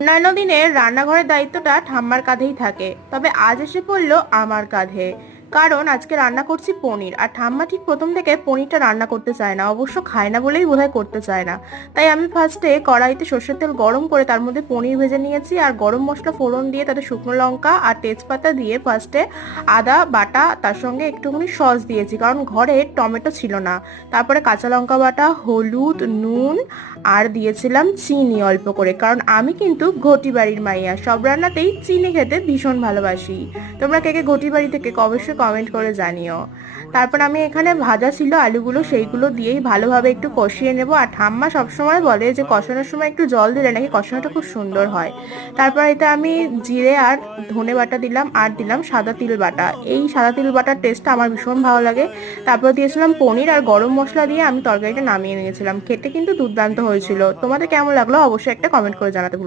অন্যান্য দিনে রান্নাঘরের দায়িত্বটা ঠাম্মার কাঁধেই থাকে, তবে আজ এসে পড়লো আমার কাঁধে। কারণ আজকে রান্না করছি পনির, আর ঠাম্মা ঠিক প্রথম থেকে পনিরটা রান্না করতে চায় না, অবশ্য খায় না বলেই বোধহয় করতে চায় না। তাই আমি ফার্স্টে কড়াইতে সর্ষের তেল গরম করে তার মধ্যে পনির ভেজে নিয়েছি, আর গরম মশলা ফোড়ন দিয়ে তাতে শুকনো লঙ্কা আর তেজপাতা দিয়ে ফার্স্টে আদা বাটা, তার সঙ্গে একটুখানি সস দিয়েছি কারণ ঘরে টমেটো ছিল না। তারপরে কাঁচা লঙ্কা বাটা, হলুদ, নুন, আর দিয়েছিলাম চিনি অল্প করে, কারণ আমি কিন্তু ঘটি বাড়ির মাইয়া, সব রান্নাতেই চিনি খেতে ভীষণ ভালোবাসি। তোমরা কে কে ঘটি বাড়ি থেকে অবশ্যই কমেন্ট করে জানিও। তারপর আমি এখানে ভাজা ছিল আলুগুলো, সেইগুলো দিয়েই ভালোভাবে একটু কষিয়ে নেব। আর ঠাম্মা সবসময় বলে যে কষানোর সময় একটু জল দিলে নাকি কষানোটা খুব সুন্দর হয়। তারপর এতে আমি জিরে আর ধনে বাটা দিলাম, আর দিলাম সাদা তিল বাটা। এই সাদা তিল বাটার টেস্টটা আমার ভীষণ ভালো লাগে। তারপর দিয়েছিলাম পনির, আর গরম মশলা দিয়ে আমি তরকারিটা নামিয়ে নিয়েছিলাম। খেতে কিন্তু দুর্দান্ত হয়েছিল। তোমাদের কেমন লাগলো অবশ্যই একটা কমেন্ট করে জানাতে ভুলো না।